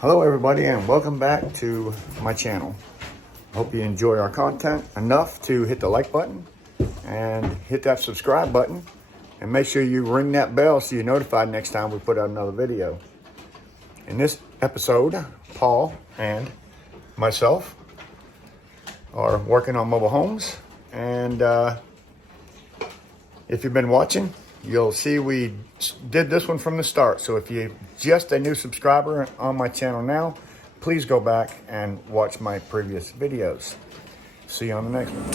Hello everybody and welcome back to my channel. Hope you enjoy our content enough to hit the like button and hit that subscribe button and make sure you ring that bell so you're notified next time we put out another video. In this episode, Paul and myself are working on mobile homes, and if you've been watching, you'll see we did this one from the start. So if you're just a new subscriber on my channel now, please go back and watch my previous videos. See you on the next one.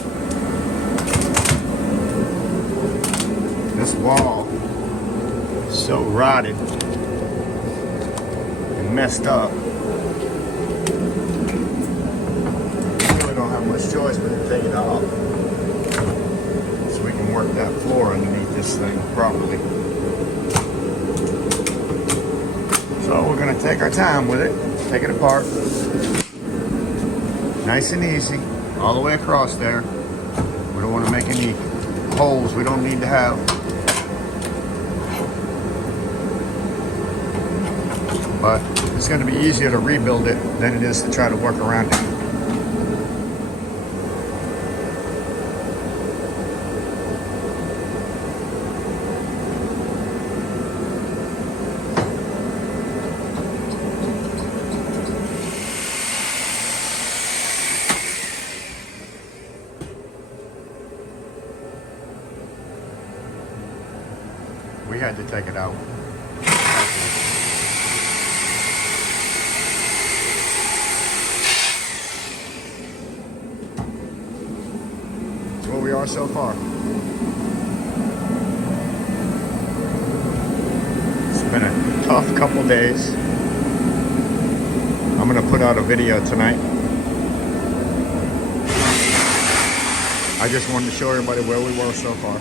This wall is so rotted and messed up. We really don't have much choice but to take it off, so we can work that floor underneath this thing properly. So we're going to take our time with it, take it apart, nice and easy, all the way across there. We don't want to make any holes we don't need to have. But it's going to be easier to rebuild it than it is to try to work around it. We had to take it out. That's where we are so far. It's been a tough couple days. I'm gonna put out a video tonight. I just wanted to show everybody where we were so far.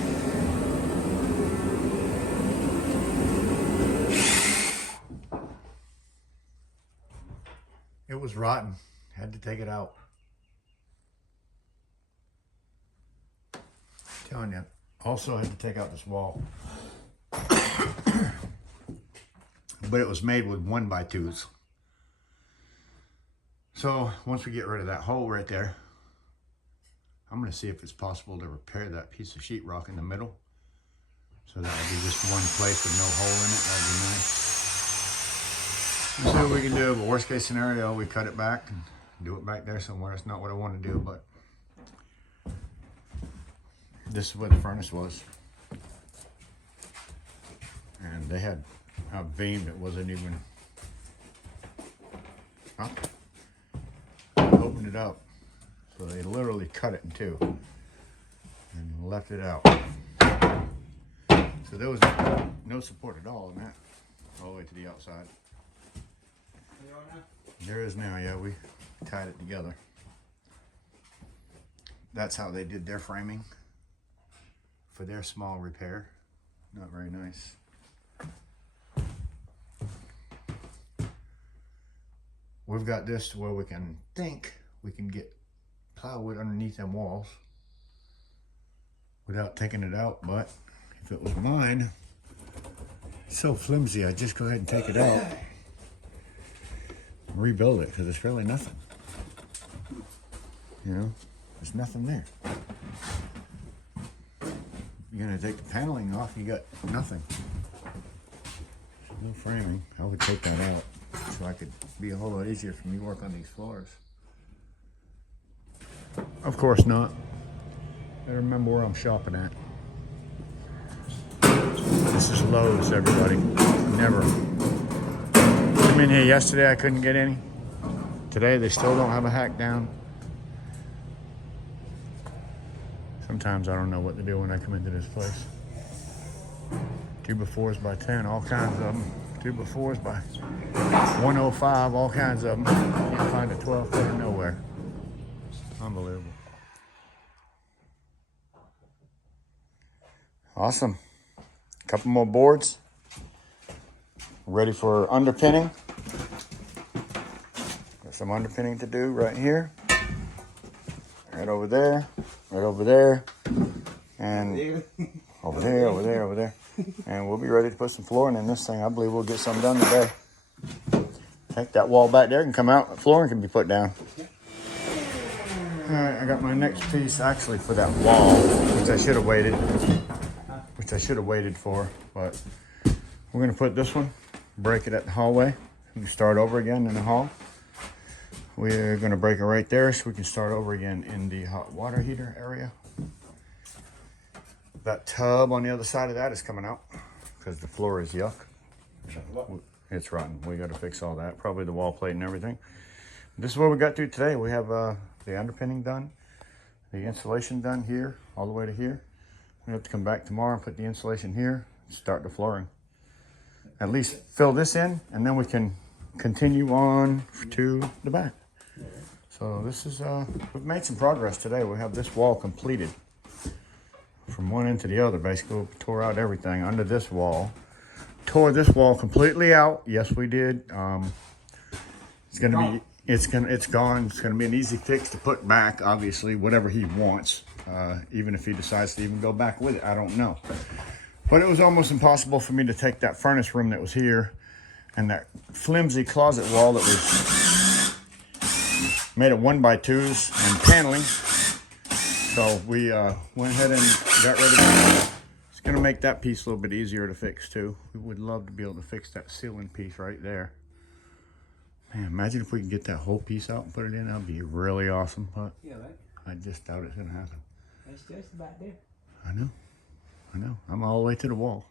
It was rotten. Had to take it out. I'm telling you. Also had to take out this wall. But it was made with 1x2s. So once we get rid of that hole right there, I'm going to see if it's possible to repair that piece of sheetrock in the middle. So that would be just one place with no hole in it. That'd be nice. We'll see what we can do, but worst case scenario, we cut it back and do it back there somewhere. It's not what I want to do, but this is where the furnace was. And they had a beam that wasn't even up. Opened it up. So they literally cut it in two and left it out. So there was no support at all in that, all the way to the outside. There is now, yeah, we tied it together. That's how they did their framing for their small repair. Not very nice. We've got this to where we can get plywood underneath them walls without taking it out, but if it was mine, it's so flimsy, I'd just go ahead and take it out. Rebuild it, because it's really nothing. You know, there's nothing there. You're gonna take the paneling off, you got nothing. No framing. I would take that out so I could be a whole lot easier for me to work on these floors. Of course not. I remember where I'm shopping at. This is Lowe's, everybody. Never. Came in here yesterday, I couldn't get any. Today, they still don't have a hack down. Sometimes I don't know what to do when I come into this place. 2x4s by 10, all kinds of them. 2x4s by 105, all kinds of them. Can't find a 12-footer nowhere. Unbelievable. Awesome. A couple more boards. Ready for underpinning. Got some underpinning to do right here. Right over there. Right over there. And over there, over there, over there. And we'll be ready to put some flooring in this thing. I believe we'll get something done today. Take that wall back there and come out. Flooring can be put down. All right, I got my next piece actually for that wall, which I should have waited for, but we're gonna put this one, break it at the hallway. We can start over again in the hall. We're gonna break it right there so we can start over again in the hot water heater area. That tub on the other side of that is coming out because the floor is yuck. It's rotten. We got to fix all that. Probably the wall plate and everything. This is what we got through today. We have the underpinning done, the insulation done here, all the way to here. We have to come back tomorrow and put the insulation here, start the flooring. At least fill this in, and then we can continue on to the back. So this is, we've made some progress today. We have this wall completed from one end to the other. Basically, we tore out everything under this wall. Tore this wall completely out. Yes, we did. It's gonna be an easy fix to put back. Obviously, whatever he wants. Even if he decides to even go back with it, I don't know. But it was almost impossible for me to take that furnace room that was here and that flimsy closet wall that was made of 1x2s and paneling. So we went ahead and got rid of it. It's gonna make that piece a little bit easier to fix too. We would love to be able to fix that ceiling piece right there. Man, imagine if we could get that whole piece out and put it in. That'd be really awesome. But yeah, right? I just doubt it's gonna happen. It's just about there. I know. I'm all the way to the wall.